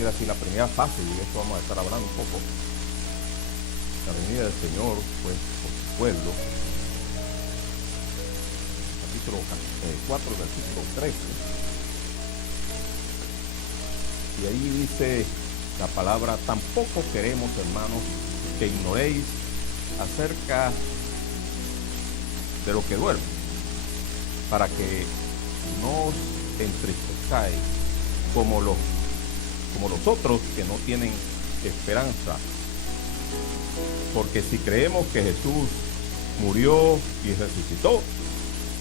decir así, la primera fase, y de esto vamos a estar hablando un poco, la venida del Señor, pues, por su pueblo, capítulo 4, versículo 13, y ahí dice la palabra: tampoco queremos, hermanos, que ignoréis acerca de lo que duerme, para que no os entristezcáis como los otros que no tienen esperanza. Porque si creemos que Jesús murió y resucitó,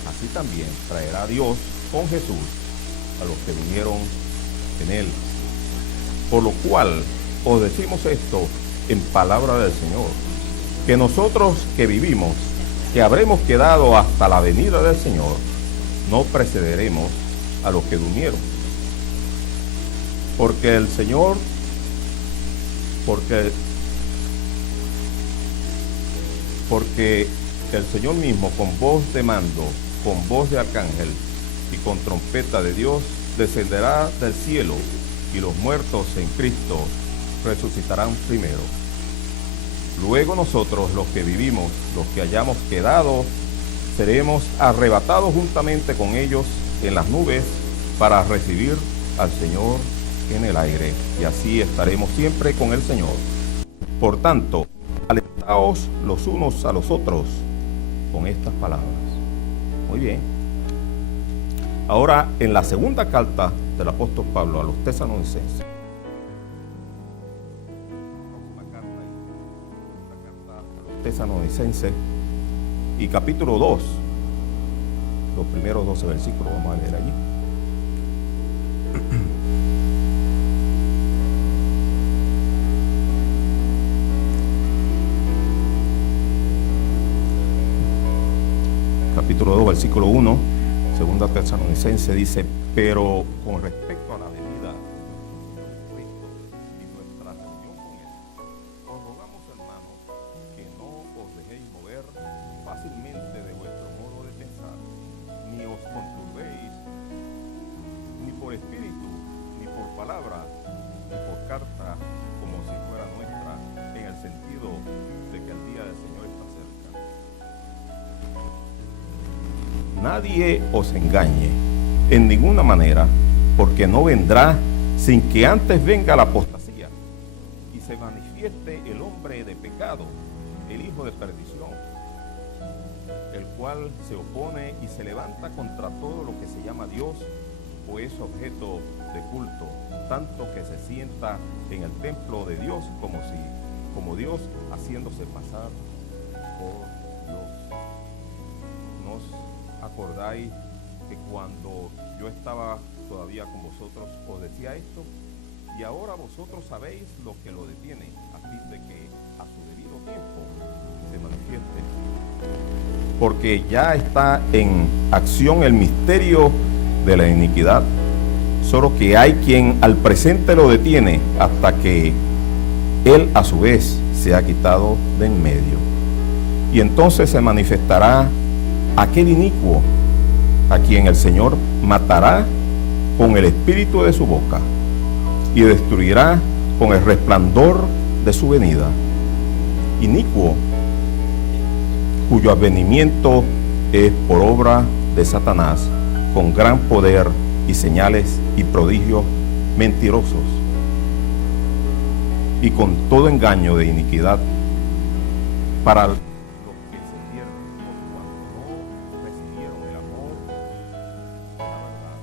así también traerá Dios con Jesús a los que vinieron en él. Por lo cual os decimos esto en palabra del Señor, que nosotros que vivimos, que habremos quedado hasta la venida del Señor, no precederemos a los que durmieron. Porque el Señor mismo, con voz de mando, con voz de arcángel y con trompeta de Dios, descenderá del cielo, y los muertos en Cristo resucitarán primero. Luego nosotros, los que vivimos, los que hayamos quedado, seremos arrebatados juntamente con ellos en las nubes para recibir al Señor en el aire, y así estaremos siempre con el Señor. Por tanto, alentaos los unos a los otros con estas palabras. Muy bien. Ahora, en la segunda carta del apóstol Pablo a los tesalonicenses, y capítulo 2, los primeros 12 versículos, vamos a leer allí. Capítulo 2, versículo 1, segunda Tesalonicenses, dice: pero con respecto a la venida de Cristo y nuestra reunión con él, os rogamos, hermanos, que no os dejéis mover fácilmente de vuestro modo de pensar, ni os conturbéis, ni por espíritu, ni por palabra, ni por carta, como si fuera nuestra, en el sentido de que el día del Señor está cerca. Nadie os engañe en ninguna manera, porque no vendrá sin que antes venga la apostasía y se manifieste el hombre de pecado, el hijo de perdición, el cual se opone y se levanta contra todo lo que se llama Dios o es objeto de culto, tanto que se sienta en el templo de Dios como Dios, haciéndose pasar por Dios. ¿Nos acordáis que cuando yo estaba todavía con vosotros os decía esto? Y ahora vosotros sabéis lo que lo detiene, a fin de que a su debido tiempo se manifieste. Porque ya está en acción el misterio de la iniquidad, solo que hay quien al presente lo detiene hasta que él a su vez se ha quitado de en medio. Y entonces se manifestará aquel inicuo, a quien el Señor matará con el espíritu de su boca y destruirá con el resplandor de su venida. Inicuo, cuyo advenimiento es por obra de Satanás, con gran poder y señales y prodigios mentirosos, y con todo engaño de iniquidad para los que se pierden por cuanto no recibieron el amor de la verdad.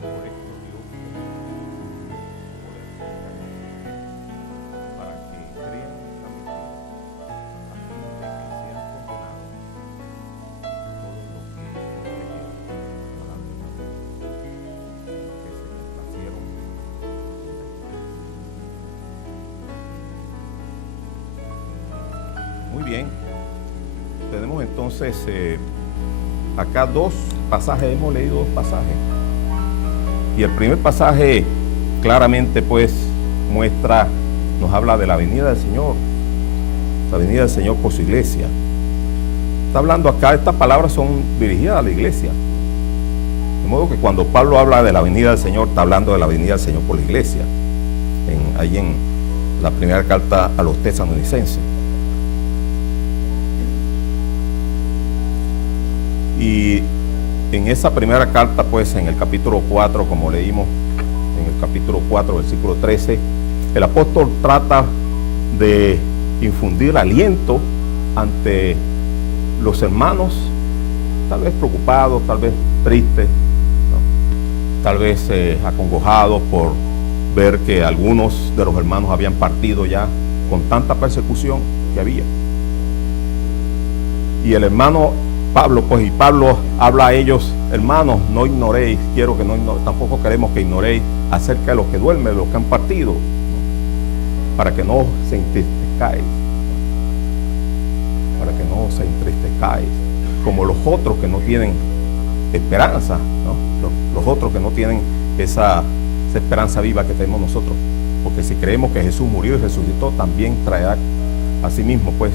Por esto Dios para que crean la mentira, a fin de que sean condenados todos los que no creyeron a la verdad, que se complacieron. Muy bien, tenemos entonces acá dos pasajes, hemos leído dos pasajes, y el primer pasaje claramente pues nos habla de la venida del Señor, la venida del Señor por su iglesia. Está hablando acá, estas palabras son dirigidas a la iglesia, De modo que cuando Pablo habla de la venida del Señor, está hablando de la venida del Señor por la iglesia, ahí en la primera carta a los tesalonicenses. Y en esa primera carta, pues en el capítulo 4, como leímos en el capítulo 4, versículo 13, el apóstol trata de infundir aliento ante los hermanos, tal vez preocupados, tal vez tristes, ¿no? Tal vez acongojados por ver que algunos de los hermanos habían partido ya con tanta persecución que había. Y el hermano Pablo, pues, y Pablo habla a ellos: hermanos, no ignoréis, tampoco queremos que ignoréis acerca de los que duermen, de los que han partido, ¿no? Para que no se entristezcáis, como los otros que no tienen esperanza, ¿no? Los otros que no tienen esa esperanza viva que tenemos nosotros, porque si creemos que Jesús murió y resucitó, también traerá a sí mismo, pues,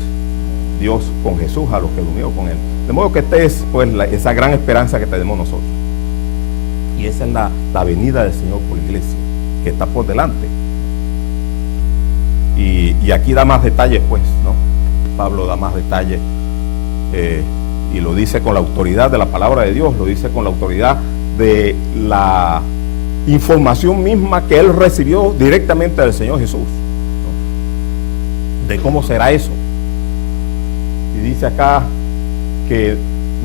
Dios con Jesús a los que durmieron con él. De modo que esta es, pues, esa gran esperanza que tenemos nosotros, y esa es la venida del Señor por la iglesia que está por delante. Y aquí da más detalles, pues, ¿no? Pablo da más detalles, y lo dice con la autoridad de la palabra de Dios, lo dice con la autoridad de la información misma que él recibió directamente del Señor Jesús, ¿no? De cómo será eso. Y dice acá que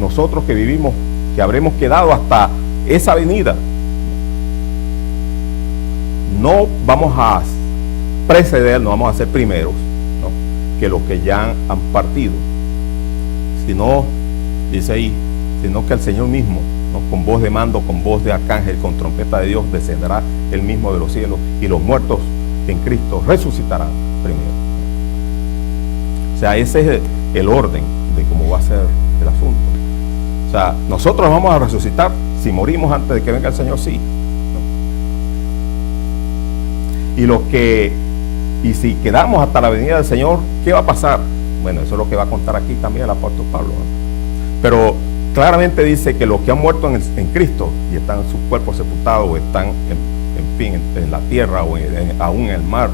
nosotros que vivimos, que habremos quedado hasta esa venida, no vamos a preceder, no vamos a ser primeros, ¿no?, que los que ya han partido, sino, dice ahí, sino que el Señor mismo, ¿no?, con voz de mando, con voz de arcángel, con trompeta de Dios, descenderá él mismo de los cielos, y los muertos en Cristo resucitarán primero. O sea, ese es el orden de cómo va a ser el asunto. O sea, nosotros vamos a resucitar si morimos antes de que venga el Señor, sí, ¿no? Y si quedamos hasta la venida del Señor, ¿qué va a pasar? Bueno, eso es lo que va a contar aquí también el apóstol Pablo, ¿no? Pero claramente dice que los que han muerto en Cristo y están sus cuerpos sepultados, o están en la tierra, o aún en el mar,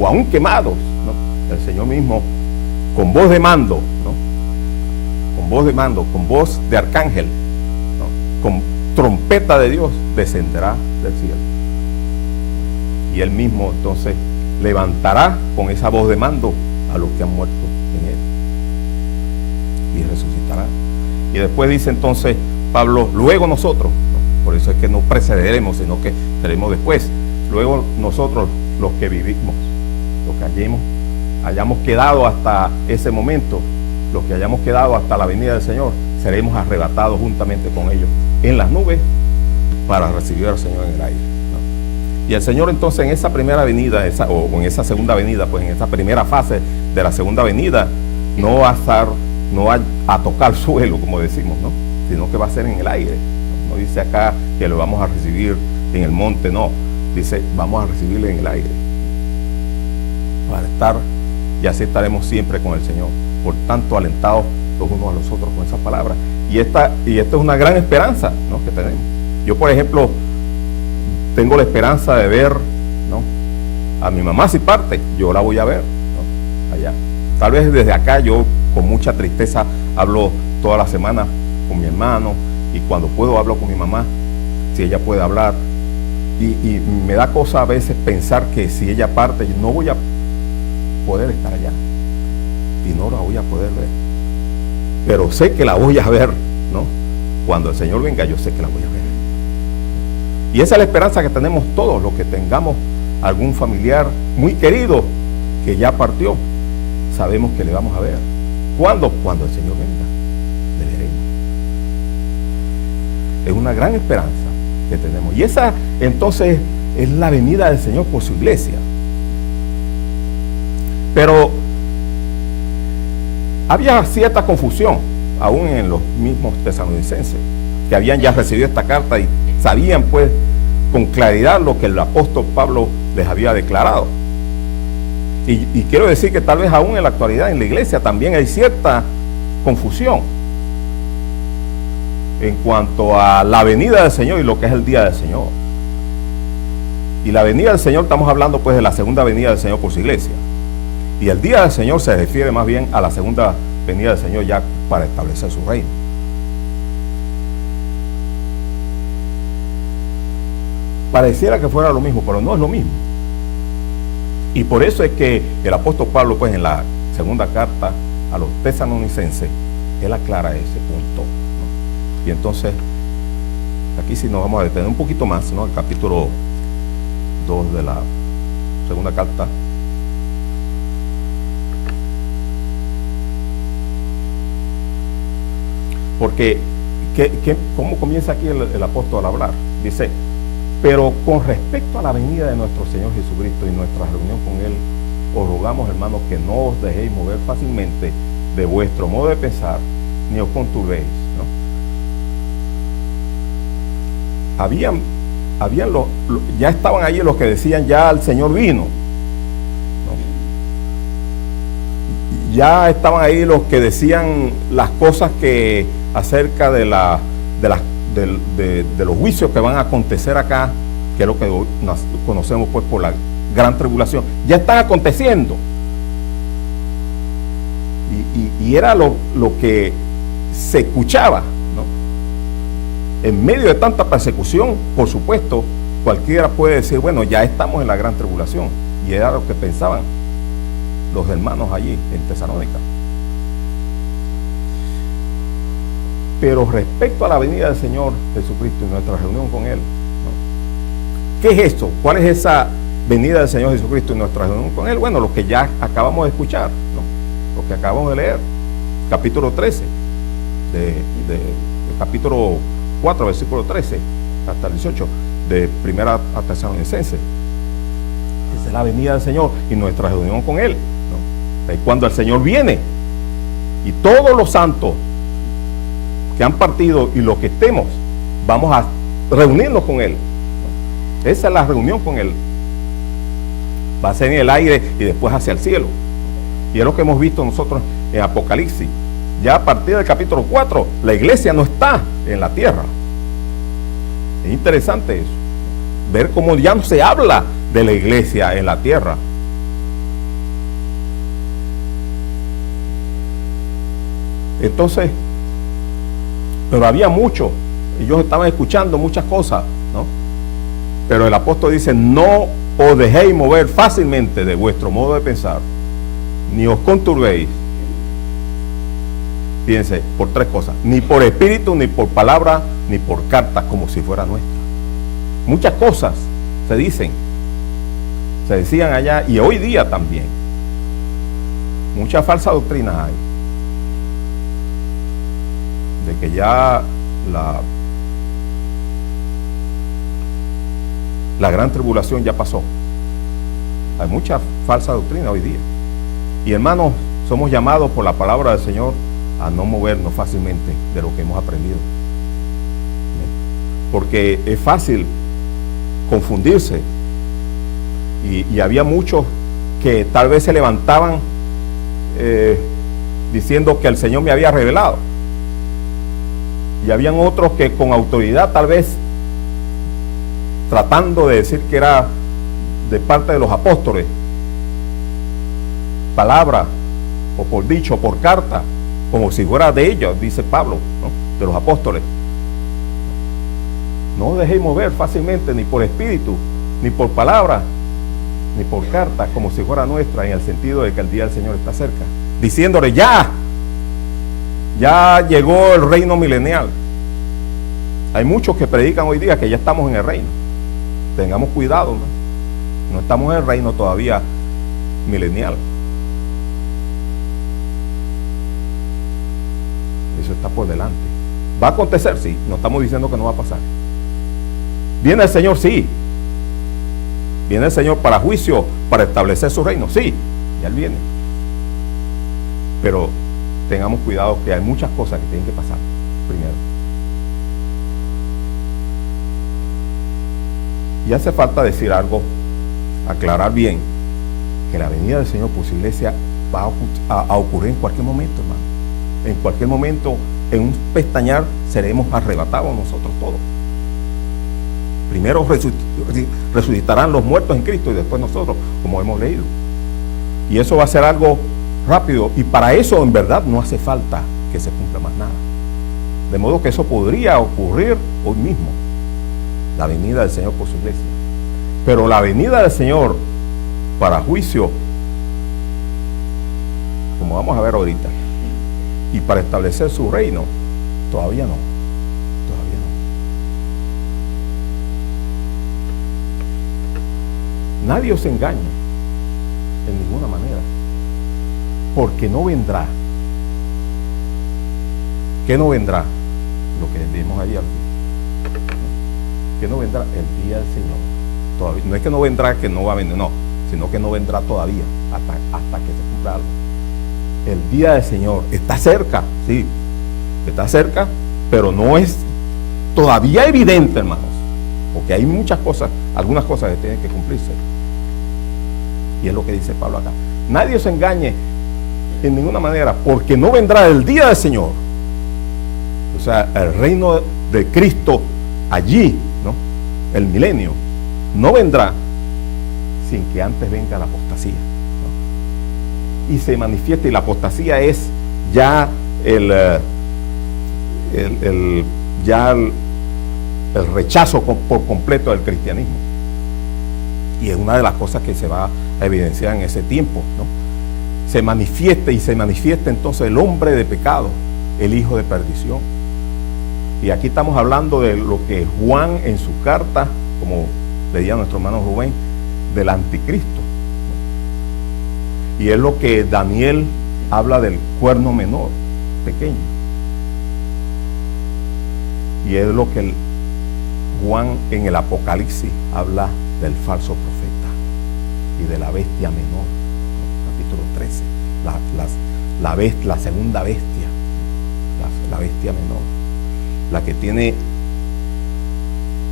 o aún quemados, ¿no?, el Señor mismo, con voz de mando, ¿no?, con voz de arcángel, ¿no?, con trompeta de Dios, descenderá del cielo. Y él mismo entonces levantará con esa voz de mando a los que han muerto en él, y resucitará. Y después dice entonces Pablo: luego nosotros, ¿no?, por eso es que no precederemos, sino que seremos después. Luego nosotros, los que vivimos, los que hayamos quedado hasta ese momento, los que hayamos quedado hasta la venida del Señor, seremos arrebatados juntamente con ellos en las nubes para recibir al Señor en el aire, ¿no? Y el Señor entonces en esa primera venida, o en esa segunda venida, pues en esa primera fase de la segunda venida, no va a tocar suelo, como decimos, ¿no?, sino que va a ser en el aire. No dice acá que lo vamos a recibir en el monte, no, dice vamos a recibirle en el aire, para estar, y así estaremos siempre con el Señor. Por tanto, alentados los unos a los otros con esa palabra. Y esta es una gran esperanza, ¿no?, que tenemos. Yo, por ejemplo, tengo la esperanza de ver, ¿no?, a mi mamá si parte, yo la voy a ver, ¿no?, allá. Tal vez desde acá yo con mucha tristeza hablo toda la semana con mi hermano, y cuando puedo hablo con mi mamá, si ella puede hablar, y me da cosa a veces pensar que si ella parte, yo no voy a poder estar allá, y no la voy a poder ver, pero sé que la voy a ver, ¿no? Cuando el Señor venga, yo sé que la voy a ver. Y esa es la esperanza que tenemos todos los que tengamos algún familiar muy querido que ya partió. Sabemos que le vamos a ver. ¿Cuándo? Cuando el Señor venga, le veremos. Es una gran esperanza que tenemos, y esa entonces es la venida del Señor por su iglesia. Pero había cierta confusión aún en los mismos tesalonicenses, que habían ya recibido esta carta y sabían pues con claridad lo que el apóstol Pablo les había declarado. Y quiero decir que tal vez aún en la actualidad en la iglesia también hay cierta confusión. en cuanto a la venida del Señor y lo que es el día del Señor. Y la venida del Señor, estamos hablando pues de la segunda venida del Señor por su iglesia. Y el día del Señor se refiere más bien a la segunda venida del Señor ya para establecer su reino. Pareciera que fuera lo mismo, pero no es lo mismo. Y por eso es que el apóstol Pablo, pues en la segunda carta a los tesalonicenses, él aclara ese punto, ¿no? Y entonces, aquí sí nos vamos a detener un poquito más, ¿no? El capítulo 2 de la segunda carta. Porque, ¿cómo comienza aquí el apóstol a hablar? Dice, pero con respecto a la venida de nuestro Señor Jesucristo y nuestra reunión con Él, os rogamos, hermanos, que no os dejéis mover fácilmente de vuestro modo de pensar, ni os conturbéis, ¿no? Ya estaban allí los que decían, ya el Señor vino, ¿no? Ya estaban ahí los que decían las cosas que acerca de los juicios que van a acontecer acá, que es lo que nos conocemos pues por la gran tribulación, ya están aconteciendo. Y era lo que se escuchaba, ¿no? En medio de tanta persecución, por supuesto, cualquiera puede decir, bueno, ya estamos en la gran tribulación. Y era lo que pensaban los hermanos allí en Tesalónica. Pero respecto a la venida del Señor Jesucristo y nuestra reunión con Él, ¿no? ¿Qué es esto? ¿Cuál es esa venida del Señor Jesucristo y nuestra reunión con Él? Bueno, lo que ya acabamos de escuchar, ¿no? Lo que acabamos de leer, capítulo 13, capítulo 4, versículo 13 hasta el 18, de Primera a Tesalonicenses. Esa es la venida del Señor y nuestra reunión con Él, ¿no? Es cuando el Señor viene y todos los santos que han partido y los que estemos, vamos a reunirnos con Él, ¿no? Esa es la reunión con Él. Va a ser en el aire y después hacia el cielo. Y es lo que hemos visto nosotros en Apocalipsis. Ya a partir del capítulo 4, la iglesia no está en la tierra. Es interesante eso. Ver cómo ya no se habla de la iglesia en la tierra. Entonces, pero había mucho. Ellos estaban escuchando muchas cosas, ¿no? Pero el apóstol dice, no os dejéis mover fácilmente de vuestro modo de pensar, ni os conturbéis. Fíjense, por tres cosas: ni por espíritu, ni por palabra, ni por carta, como si fuera nuestra. Muchas cosas se dicen, se decían allá, y hoy día también. Muchas falsas doctrinas hay. De que ya la gran tribulación ya pasó. Hay mucha falsa doctrina hoy día. Y hermanos, somos llamados por la palabra del Señor a no movernos fácilmente de lo que hemos aprendido. Porque es fácil confundirse. Y había muchos que tal vez se levantaban diciendo que el Señor me había revelado. Y habían otros que con autoridad, tal vez tratando de decir que era de parte de los apóstoles, palabra o por dicho, por carta, como si fuera de ellos, dice Pablo, ¿no? De los apóstoles. No os dejéis mover fácilmente, ni por espíritu, ni por palabra, ni por carta, como si fuera nuestra, en el sentido de que el día del Señor está cerca, diciéndole ya llegó el reino milenial. Hay muchos que predican hoy día que ya estamos en el reino. Tengamos cuidado, ¿no? No estamos en el reino todavía milenial. Eso está por delante. ¿Va a acontecer? Sí. No estamos diciendo que no va a pasar. ¿Viene el Señor? Sí. ¿Viene el Señor para juicio, para establecer su reino? Sí. Ya Él viene. Pero tengamos cuidado que hay muchas cosas que tienen que pasar primero. Y hace falta decir algo, aclarar bien, que la venida del Señor por su iglesia va a ocurrir en cualquier momento, hermano. en cualquier momento, en un pestañear, seremos arrebatados nosotros todos. Primero resucitarán los muertos en Cristo y después nosotros, como hemos leído. Y eso va a ser algo rápido, y para eso en verdad no hace falta que se cumpla más nada. De modo que eso podría ocurrir hoy mismo, la venida del Señor por su iglesia. Pero la venida del Señor para juicio, como vamos a ver ahorita, y para establecer su reino, todavía no. Nadie os engañe en ninguna manera, porque no vendrá. ¿Qué no vendrá? Lo que vimos ahí al fin. ¿Qué no vendrá? El día del Señor. Todavía. No es que no vendrá, que no va a venir, no, sino que no vendrá todavía, hasta que se cumpla algo. El día del Señor está cerca, sí, está cerca, pero no es todavía evidente, hermanos, porque hay muchas cosas, algunas cosas que tienen que cumplirse. Y es lo que dice Pablo acá. Nadie os engañe en ninguna manera, porque no vendrá el día del Señor. O sea, el reino de Cristo allí, ¿no? El milenio, no vendrá sin que antes venga la apostasía, ¿no? Y se manifiesta, y la apostasía es ya el rechazo por completo del cristianismo. Y es una de las cosas que se va a evidenciar en ese tiempo, ¿no? Se manifiesta entonces el hombre de pecado, el hijo de perdición. Y aquí estamos hablando de lo que Juan en su carta, como leía nuestro hermano Rubén, del anticristo. Y es lo que Daniel habla del cuerno menor, pequeño. Y es lo que Juan en el Apocalipsis habla del falso profeta y de la bestia menor, capítulo 13, la segunda bestia, la bestia menor, la que tiene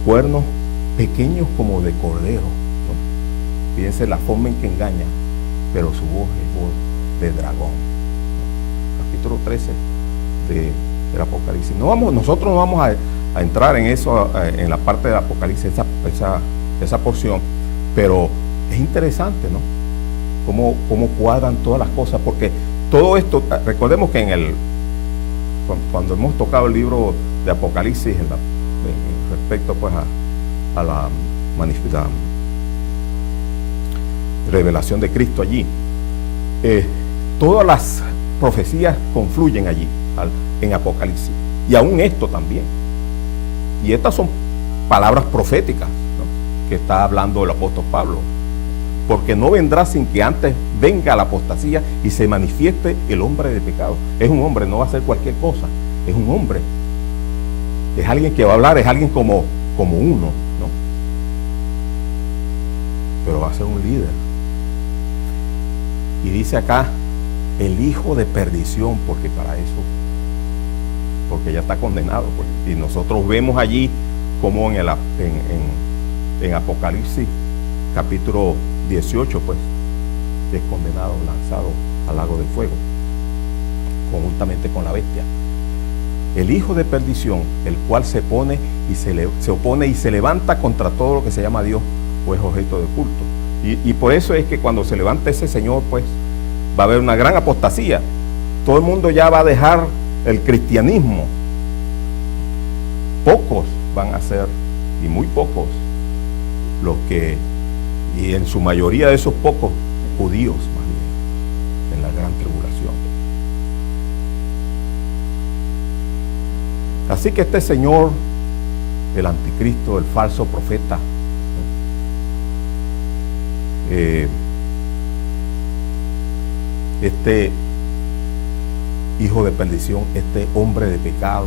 cuernos pequeños como de cordero, ¿no? Fíjense la forma en que engaña, pero su voz es voz de dragón, ¿no? Capítulo 13 del Apocalipsis. Nosotros no vamos a entrar en eso, en la parte del Apocalipsis, esa porción, pero es interesante, ¿no? Cómo cuadran todas las cosas, porque todo esto, recordemos que cuando hemos tocado el libro de Apocalipsis respecto pues a la revelación de Cristo allí, todas las profecías confluyen allí en Apocalipsis, y aún esto también, y estas son palabras proféticas, ¿no? Que está hablando el apóstol Pablo, porque no vendrá sin que antes venga la apostasía y se manifieste el hombre de pecado. Es un hombre, no va a ser cualquier cosa, es un hombre, es alguien que va a hablar, es alguien como uno, ¿no? Pero va a ser un líder. Y dice acá, el hijo de perdición, porque ya está condenado, pues. Y nosotros vemos allí como en Apocalipsis capítulo 18, pues, es condenado, lanzado al lago de fuego, conjuntamente con la bestia. El hijo de perdición, el cual se opone y se levanta contra todo lo que se llama Dios o es objeto de culto. Y por eso es que cuando se levanta ese señor, pues, va a haber una gran apostasía. Todo el mundo ya va a dejar el cristianismo. Pocos van a ser, y muy pocos, los que, y en su mayoría de esos pocos, judíos más bien, en la gran tribulación. Así que este señor, el anticristo, el falso profeta, este hijo de perdición, este hombre de pecado,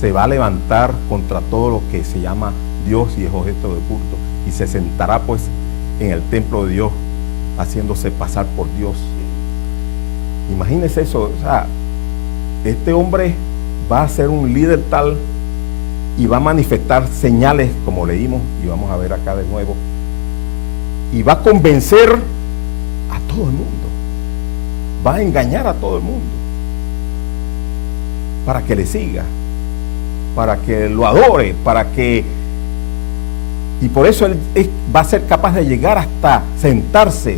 se va a levantar contra todo lo que se llama Dios y es objeto de culto, y se sentará pues en el templo de Dios haciéndose pasar por Dios. Imagínense eso, o sea, este hombre va a ser un líder tal y va a manifestar señales como leímos y vamos a ver acá de nuevo, y va a convencer a todo el mundo, va a engañar a todo el mundo. para que le siga, para que lo adore, y por eso él va a ser capaz de llegar hasta sentarse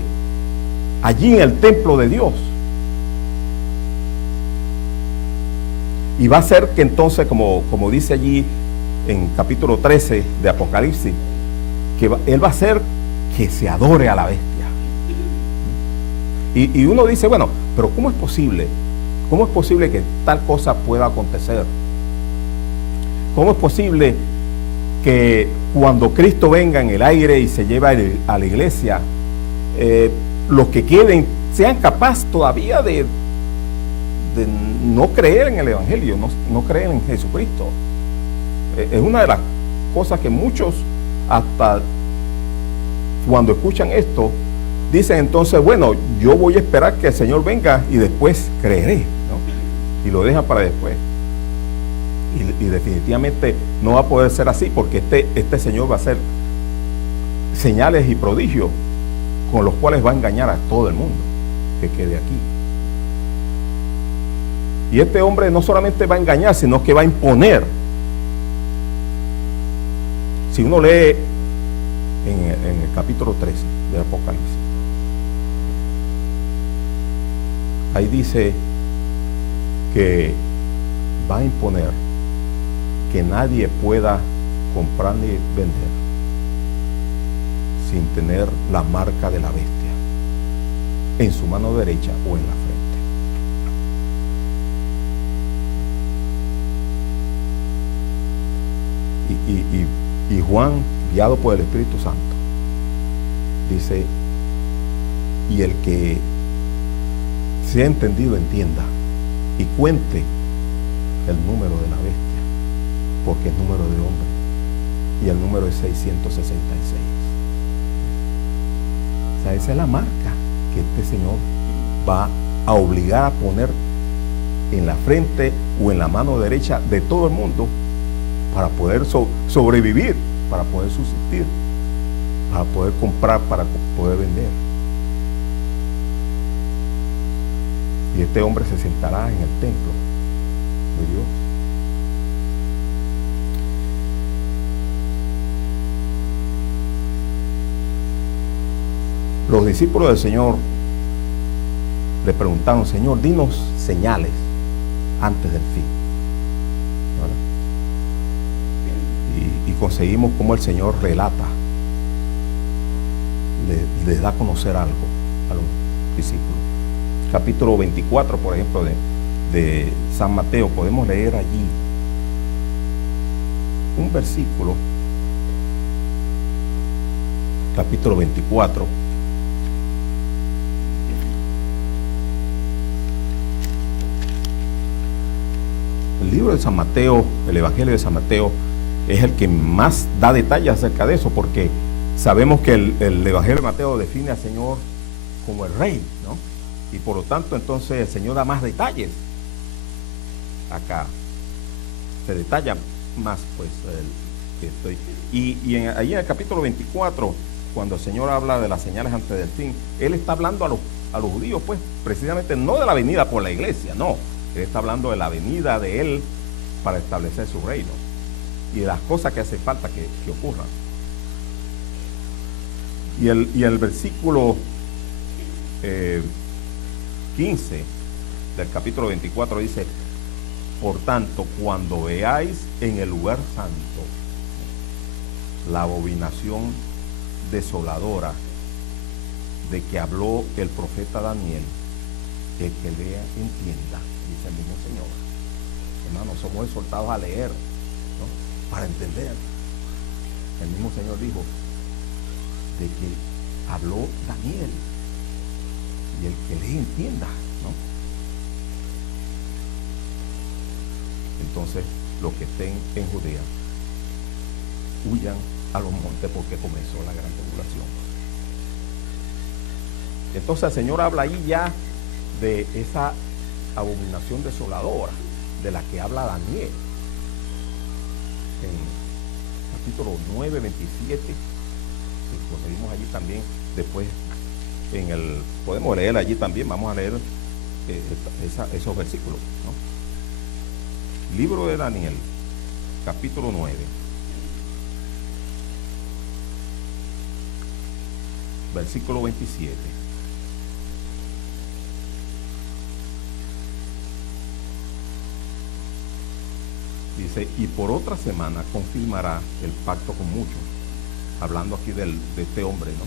allí en el templo de Dios. Y va a ser que entonces, como dice allí en capítulo 13 de Apocalipsis, que él va a hacer que se adore a la bestia. Y uno dice, bueno, pero ¿cómo es posible? ¿Cómo es posible que tal cosa pueda acontecer? ¿Cómo es posible que cuando Cristo venga en el aire y se lleve a la iglesia, los que queden sean capaces todavía de no creer en el Evangelio, no creer en Jesucristo? Es una de las cosas que muchos, hasta cuando escuchan esto, dicen entonces, bueno, yo voy a esperar que el Señor venga y después creeré, ¿no? Y lo dejan para después. Y definitivamente no va a poder ser así, porque este Señor va a hacer señales y prodigios con los cuales va a engañar a todo el mundo que quede aquí. Y este hombre no solamente va a engañar, sino que va a imponer. Si uno lee en el capítulo 13 de Apocalipsis, ahí dice que va a imponer que nadie pueda comprar ni vender sin tener la marca de la bestia en su mano derecha o en la frente. Y Juan, guiado por el Espíritu Santo, dice, y el que sea entendido entienda y cuente el número de la bestia, porque es número de hombre y el número es 666. O sea, esa es la marca que este Señor va a obligar a poner en la frente o en la mano derecha de todo el mundo para poder sobrevivir, para poder subsistir, para poder comprar, para poder vender. Y este hombre se sentará en el templo de Dios. Los discípulos del Señor le preguntaron, Señor, dinos señales antes del fin. Y conseguimos como el Señor relata, les da a conocer algo a los discípulos. Capítulo 24, por ejemplo, de San Mateo, podemos leer allí un versículo, capítulo 24. El libro de San Mateo, el Evangelio de San Mateo, es el que más da detalles acerca de eso, porque sabemos que el Evangelio de Mateo define al Señor como el Rey, ¿no? Y por lo tanto, entonces, el Señor da más detalles. Acá se detalla más, pues, ahí en el capítulo 24, cuando el Señor habla de las señales antes del fin, Él está hablando a los judíos, pues, precisamente no de la venida por la iglesia, no. Él está hablando de la venida de Él para establecer su reino y de las cosas que hace falta que ocurran. Y el versículo 15 del capítulo 24 dice, por tanto, cuando veáis en el lugar santo la abominación desoladora de que habló el profeta Daniel, el que lea entienda, dice el mismo Señor. Hermanos, somos exhortados a leer, ¿no? Para entender. El mismo Señor dijo de que habló Daniel, y el que lee entienda, ¿no? Entonces, los que estén en Judea huyan a los montes, porque comenzó la gran tribulación. Entonces el Señor habla ahí ya de esa abominación desoladora de la que habla Daniel en capítulo 9, 27. Si conseguimos allí también, después podemos leer allí también, vamos a leer esos versículos, ¿no? Libro de Daniel, capítulo 9. Versículo 27. Dice, y por otra semana confirmará el pacto con muchos. Hablando aquí de este hombre, ¿no?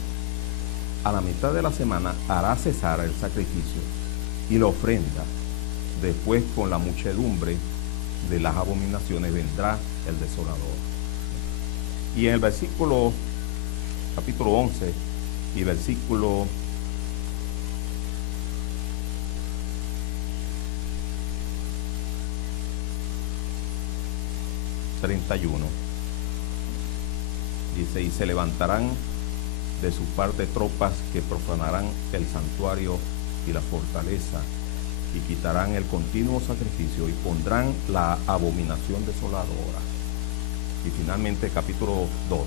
A la mitad de la semana hará cesar el sacrificio y la ofrenda. Después, con la muchedumbre de las abominaciones, vendrá el desolador. Y en el versículo, capítulo 11 y versículo 31, dice, y se levantarán de su parte tropas que profanarán el santuario y la fortaleza, y quitarán el continuo sacrificio, y pondrán la abominación desoladora. Y finalmente, capítulo 12.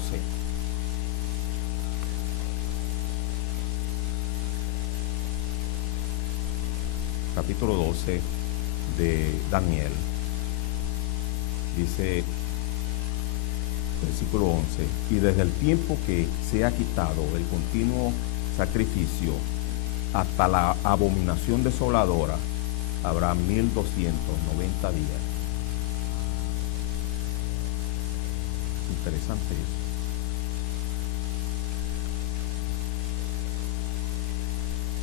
Capítulo 12 de Daniel. Dice, versículo 11, y desde el tiempo que se ha quitado el continuo sacrificio hasta la abominación desoladora, habrá 1290 días. Interesante eso.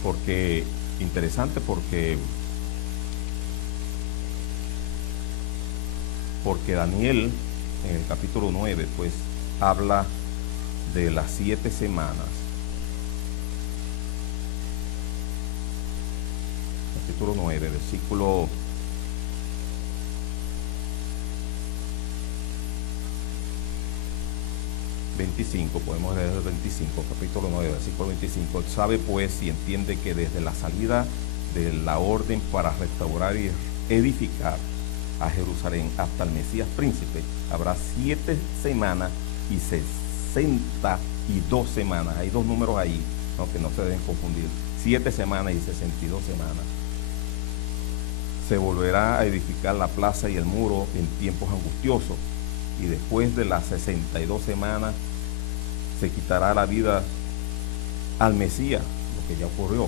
Porque Daniel en el capítulo 9 pues habla de las 7 semanas. Capítulo 9, versículo 25, podemos leer el 25, capítulo 9, versículo 25. Sabe pues y entiende que desde la salida de la orden para restaurar y edificar a Jerusalén hasta el Mesías príncipe, habrá 7 semanas y 62 semanas. Hay dos números ahí, ¿no?, que no se deben confundir. 7 semanas y 62 semanas. Se volverá a edificar la plaza y el muro en tiempos angustiosos, y después de las 62 semanas se quitará la vida al Mesías, lo que ya ocurrió,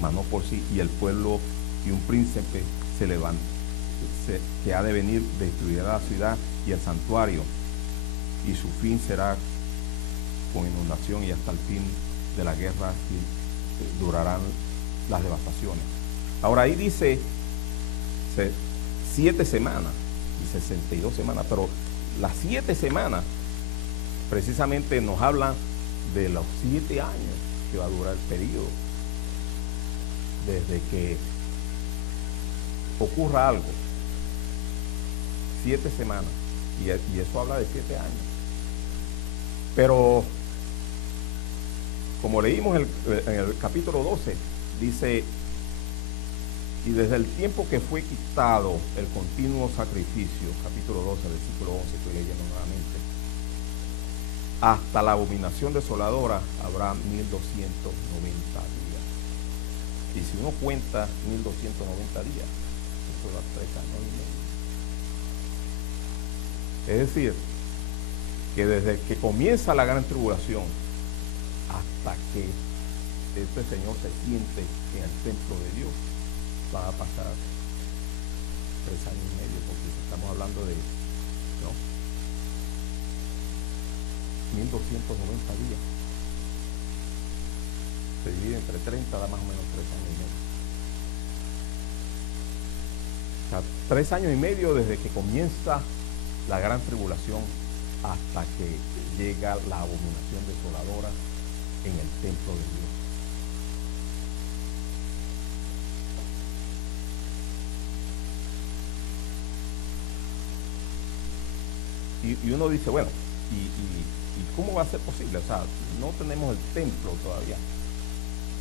mas no por sí, y el pueblo y un príncipe se levanta, que ha de venir, destruirá la ciudad y el santuario, y su fin será con inundación, y hasta el fin de la guerra y durarán las devastaciones. Ahora ahí dice 7 semanas y 62 semanas, pero las 7 semanas precisamente nos hablan de los 7 años que va a durar el periodo, desde que ocurra algo. 7 semanas, y eso habla de 7 años. Pero como leímos en el capítulo 12, dice, y desde el tiempo que fue quitado el continuo sacrificio, capítulo 12, versículo 11, estoy leyendo nuevamente, hasta la abominación desoladora habrá 1290 días. Y si uno cuenta 1290 días, eso da 3 años y medio. Es decir, que desde que comienza la gran tribulación hasta que este Señor se siente en el templo de Dios, va a pasar 3 años y medio, porque estamos hablando de 1290 días. Se divide entre 30, da más o menos 3 años y medio. O sea, 3 años y medio desde que comienza la gran tribulación hasta que llega la abominación desoladora en el templo de Dios. Y uno dice, bueno, ¿y cómo va a ser posible? O sea, no tenemos el templo todavía.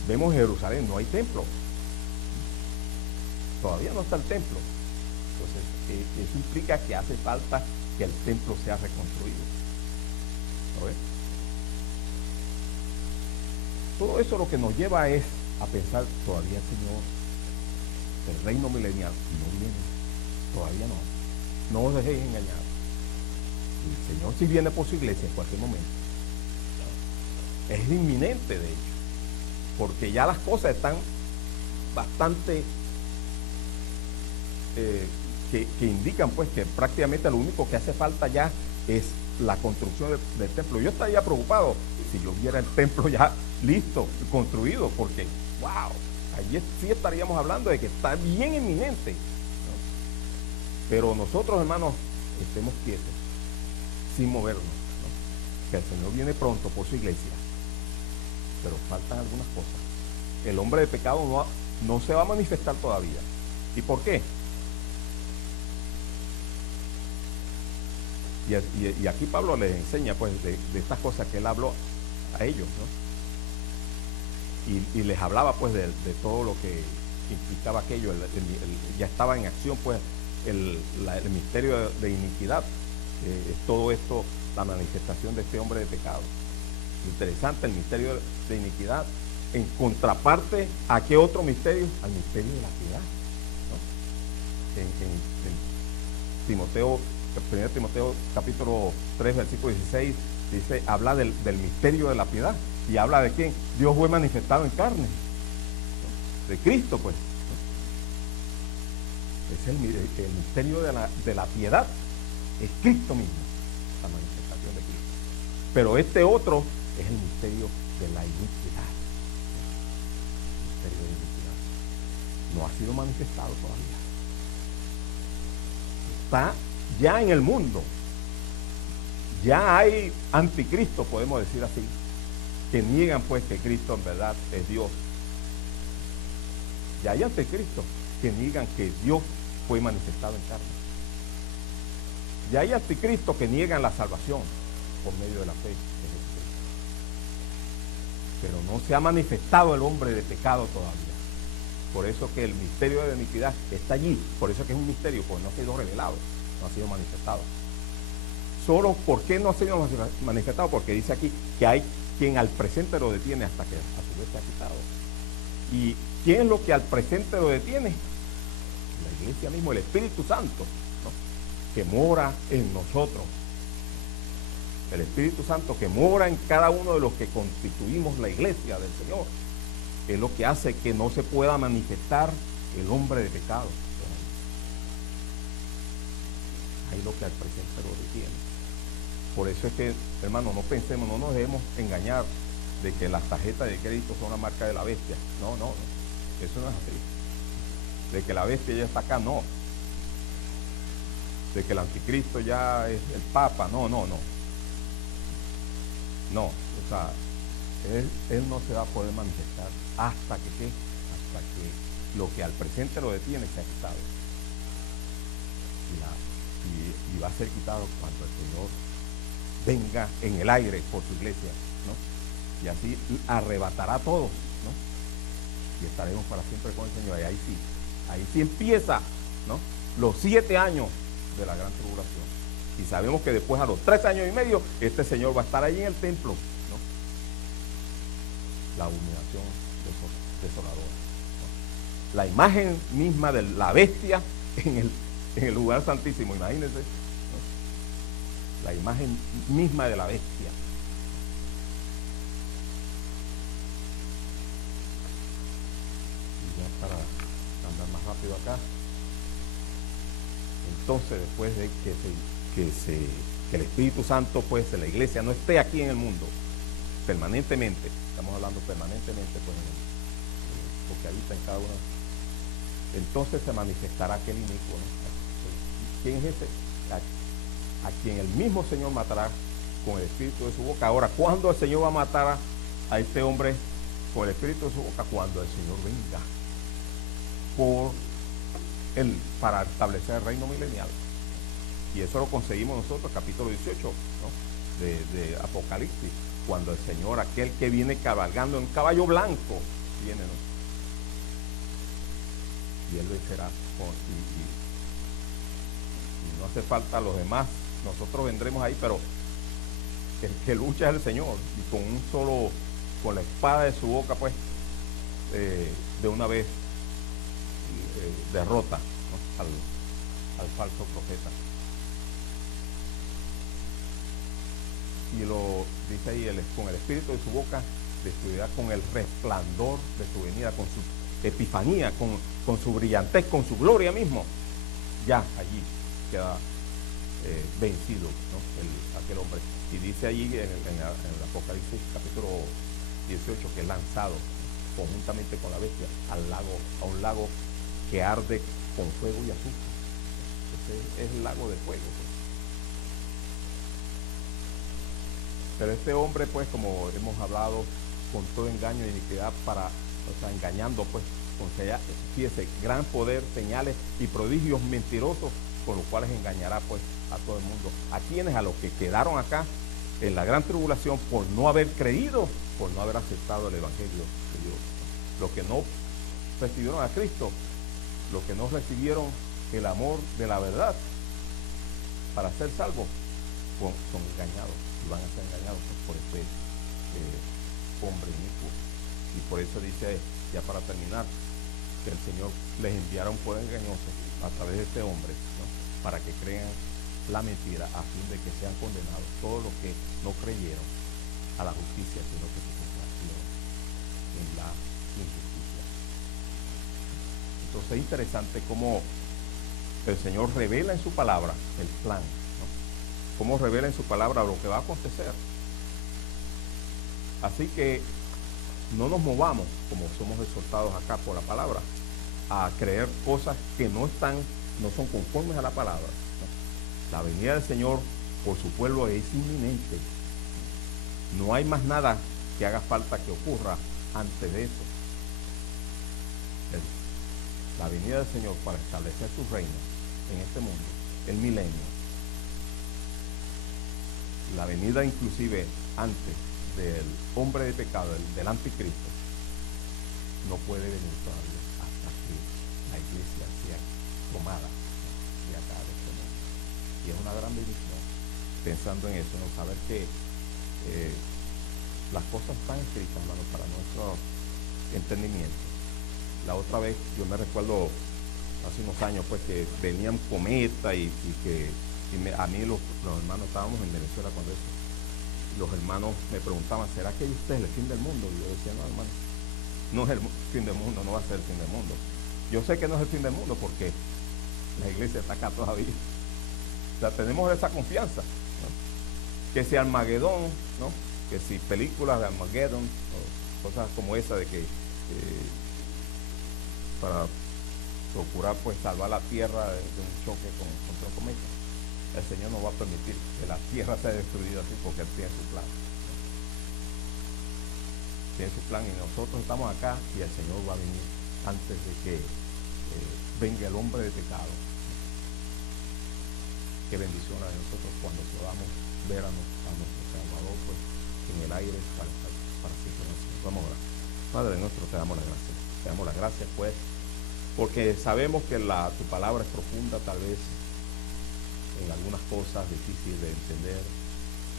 Vemos Jerusalén, no hay templo. Todavía no está el templo. Entonces, eso implica que hace falta que el templo sea reconstruido. ¿No ves? Todo eso lo que nos lleva es a pensar, todavía, Señor, el reino milenial no viene. Todavía no. No os dejéis engañar. El Señor sí viene por su iglesia en cualquier momento. Es inminente, de hecho, porque ya las cosas están bastante que indican pues que prácticamente lo único que hace falta ya es la construcción del templo. Yo estaría preocupado si yo viera el templo ya listo, construido, porque wow, allí sí estaríamos hablando de que está bien inminente, ¿no? Pero nosotros, hermanos, estemos quietos, sin movernos, ¿no? Que el Señor viene pronto por su iglesia, pero faltan algunas cosas. El hombre de pecado no se va a manifestar todavía. ¿Y por qué? Y aquí Pablo les enseña pues de estas cosas que él habló a ellos, ¿no? Y les hablaba pues de todo lo que implicaba aquello. Ya estaba en acción pues el misterio de iniquidad. Todo esto, la manifestación de este hombre de pecado. Interesante el misterio de iniquidad. En contraparte, ¿a qué otro misterio? Al misterio de la piedad, ¿no? En Timoteo, 1 Timoteo capítulo 3, versículo 16, dice, habla del misterio de la piedad. Y habla de quién? Dios fue manifestado en carne, ¿no? De Cristo, pues, ¿no? Es el misterio de la piedad. Es Cristo mismo, la manifestación de Cristo. Pero este otro es el misterio de la iniquidad. El misterio de iniquidad no ha sido manifestado todavía. Está ya en el mundo. Ya hay anticristo, podemos decir así, que niegan pues que Cristo en verdad es Dios. Ya hay anticristo que niegan que Dios fue manifestado en carne. Ya hay anticristo que niegan la salvación por medio de la fe en Jesucristo. Pero no se ha manifestado el hombre de pecado todavía. Por eso que el misterio de la iniquidad está allí. Por eso que es un misterio, porque no ha sido revelado, no ha sido manifestado. Solo, ¿por qué no ha sido manifestado? Porque dice aquí que hay quien al presente lo detiene hasta que a su vez se ha quitado. ¿Y quién es lo que al presente lo detiene? La iglesia mismo, el Espíritu Santo, ¿no? Que mora en nosotros. El Espíritu Santo que mora en cada uno de los que constituimos la iglesia del Señor. Es lo que hace que no se pueda manifestar el hombre de pecado. Ahí lo que al presente lo detiene. Por eso es que, hermano, no pensemos, no nos dejemos engañar de que las tarjetas de crédito son la marca de la bestia. No, eso no es así. De que la bestia ya está acá, no. De que el anticristo ya es el papa, no. No, o sea, él no se va a poder manifestar hasta que lo que al presente lo detiene sea quitado. Y va a ser quitado cuando el Señor venga en el aire por su iglesia, ¿no? Y así arrebatará a todos, ¿no? Y estaremos para siempre con el Señor. Y ahí sí empieza, ¿no? Los 7 años de la gran tribulación. Y sabemos que después, a los 3 años y medio, este Señor va a estar ahí en el templo, ¿no? La abominación desoladora, ¿no? La imagen misma de la bestia en el lugar santísimo, imagínense, ¿no? La imagen misma de la bestia. Y ya para andar más rápido acá, entonces después de que el Espíritu Santo, pues, de la iglesia no esté aquí en el mundo permanentemente, estamos hablando permanentemente, pues, porque habita en cada uno, entonces se manifestará aquel inicuo, ¿no? ¿Quién es ese? A quien el mismo Señor matará con el espíritu de su boca. Ahora, ¿cuándo el Señor va a matar a este hombre con el espíritu de su boca? Cuando el Señor venga para establecer el reino milenial. Y eso lo conseguimos nosotros, capítulo 18, ¿no? de Apocalipsis, cuando el Señor, aquel que viene cabalgando en caballo blanco, viene, ¿no? Y Él vencerá y no hace falta a los demás, nosotros vendremos ahí, pero el que lucha es el Señor, y con la espada de su boca, pues, de una vez derrota, ¿no? al falso profeta. y lo dice ahí, con el espíritu de su boca destruirá con el resplandor de su venida, con su epifanía, con su brillantez, con su gloria mismo. Ya allí queda vencido, ¿no? Aquel hombre. Y dice allí en el Apocalipsis capítulo 18 que es lanzado conjuntamente con la bestia a un lago que arde con fuego y azufre. Ese es el lago de fuego, pues. Pero este hombre, pues, como hemos hablado, con todo engaño y iniquidad engañando, pues, fíjese, gran poder, señales y prodigios mentirosos, con los cuales engañará, pues, a todo el mundo. A los que quedaron acá en la gran tribulación por no haber creído, por no haber aceptado el evangelio de Dios. Los que no recibieron a Cristo, los que no recibieron el amor de la verdad para ser salvos, son engañados y van a ser engañados, pues, por este hombre inicuo. Y por eso dice, ya para terminar, que el Señor les enviará un poder engañoso a través de este hombre, ¿no? Para que crean la mentira, a fin de que sean condenados todos los que no creyeron a la justicia, sino que se complacieron en la injusticia. Entonces es interesante cómo el Señor revela en su palabra el plan, ¿no? Cómo revela en su palabra lo que va a acontecer. Así que no nos movamos, como somos exhortados acá por la palabra, a creer cosas que no son conformes a la palabra, ¿no? La venida del Señor por su pueblo es inminente. No hay más nada que haga falta que ocurra antes de eso. La venida del Señor para establecer su reino en este mundo, el milenio. La venida inclusive antes del hombre de pecado, del anticristo, no puede venir todavía hasta que la iglesia sea tomada de acá de este mundo. Y es una gran bendición, pensando en eso, ¿no? Saber que las cosas están escritas, hermano, para nuestro entendimiento. La otra vez, yo me recuerdo hace unos años, pues, que venían cometas a mí los hermanos, estábamos en Venezuela cuando eso, los hermanos me preguntaban, ¿será que usted es el fin del mundo? Y yo decía, no, hermano, no es el fin del mundo, no va a ser el fin del mundo. Yo sé que no es el fin del mundo porque la iglesia está acá todavía. O sea, tenemos esa confianza, ¿no? Que si Armagedón, ¿no? Que si películas de Armagedón, o cosas como esa de que para procurar, pues, salvar la tierra de un choque contra un cometa, el Señor no va a permitir que la tierra sea destruida así, porque Él tiene su plan, ¿no? Tiene su plan y nosotros estamos acá y el Señor va a venir antes de que venga el hombre de pecado. Qué bendición a nosotros cuando podamos ver a nuestro Salvador, pues, en el aire para siempre. Vamos a orar. Padre nuestro, te damos las gracias. Te damos las gracias, pues, porque sabemos que tu palabra es profunda, tal vez en algunas cosas difíciles de entender,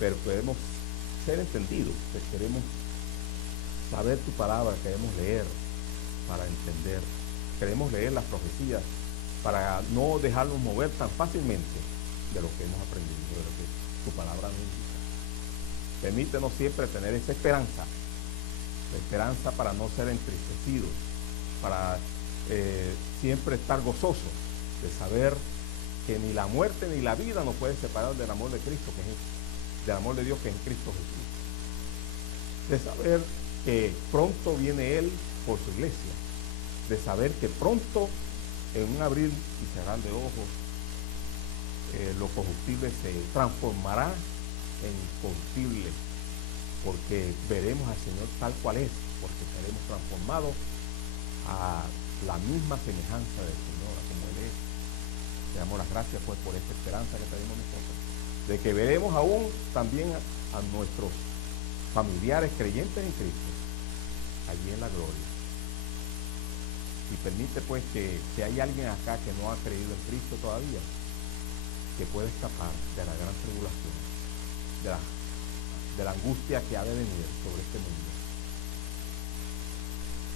pero queremos ser entendidos, pues queremos saber tu palabra, queremos leer para entender, queremos leer las profecías para no dejarnos mover tan fácilmente de lo que hemos aprendido, de lo que tu palabra nos indica. Permítenos siempre tener esa esperanza, la esperanza para no ser entristecidos, para siempre estar gozosos de saber que ni la muerte ni la vida nos puede separar del amor de Cristo, del amor de Dios que es en Cristo Jesús. De saber que pronto viene Él por su iglesia, de saber que pronto, en un abrir y cerrar de ojos, lo corruptible se transformará en incorruptible, porque veremos al Señor tal cual es, porque seremos transformados a la misma semejanza del Señor, como Él es. Te damos las gracias, pues, por esta esperanza que tenemos nosotros, de que veremos aún también a nuestros familiares creyentes en Cristo allí en la gloria. Y permite, pues, que si hay alguien acá que no ha creído en Cristo todavía, que pueda escapar de la gran tribulación, de la angustia que ha de venir sobre este mundo,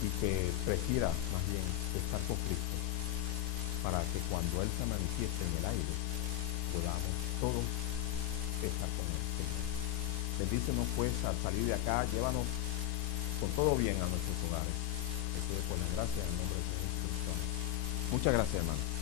y que prefiera más bien estar con Cristo, para que cuando Él se manifieste en el aire, podamos todos estar con Él. Bendícenos pues al salir de acá, llévanos con todo bien a nuestros hogares. Te pido por la gracia en el nombre de Jesús. Muchas gracias, hermano.